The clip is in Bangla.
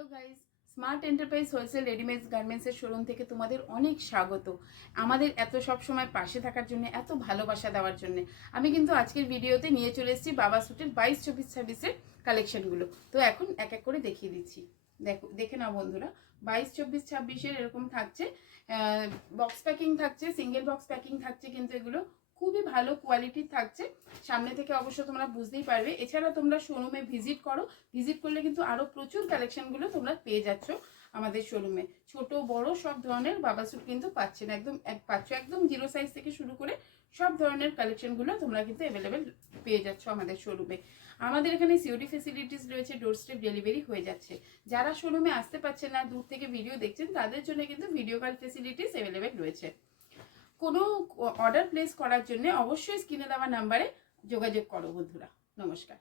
Hello guys, smart enterprise wholesale readymade গার্মেন্টসের শোরুম থেকে তোমাদের অনেক স্বাগত। আমাদের এত সব সময় পাশে থাকার জন্য, এত ভালোবাসা দেওয়ার জন্য আমি কিন্তু আজকের ভিডিওতে নিয়ে চলে এসেছি বাবা স্যুটের 22-24-26-এর কালেকশনগুলো। তো এখন এক এক করে দেখিয়ে দিচ্ছি। দেখে নাও বন্ধুরা, 22-24-26-এর এরকম থাকছে, বক্স প্যাকিং থাকছে, সিঙ্গেল বক্স প্যাকিং থাকছে, কিন্তু এগুলো খুবই ভালো কোয়ালিটির থাকছে। সামনে থেকে অবশ্য তোমরা বুঝতেই পারবে। এছাড়া তোমরা শোরুমে ভিজিট করলে কিন্তু আরও প্রচুর কালেকশনগুলো তোমরা পেয়ে যাচ্ছ আমাদের শোরুমে। ছোট বড় সব ধরনের বাবা স্যুট কিন্তু পাচ্ছেন, একদম 0 সাইজ থেকে শুরু করে সব ধরনের কালেকশনগুলো তোমরা কিন্তু অ্যাভেলেবেল পেয়ে যাচ্ছ আমাদের শোরুমে। আমাদের এখানে সিওডি ফেসিলিটিস রয়েছে, ডোর স্টেপ ডেলিভারি হয়ে যাচ্ছে। যারা শোরুমে আসতে পারছেন না, দূর থেকে ভিডিও দেখছেন, তাদের জন্য কিন্তু ভিডিও কল ফেসিলিটিস অ্যাভেলেবেল রয়েছে। কোনো অর্ডার প্লেস করার জন্য অবশ্যই স্ক্রিনে দেওয়া নাম্বারে যোগাযোগ করো বন্ধুরা। নমস্কার।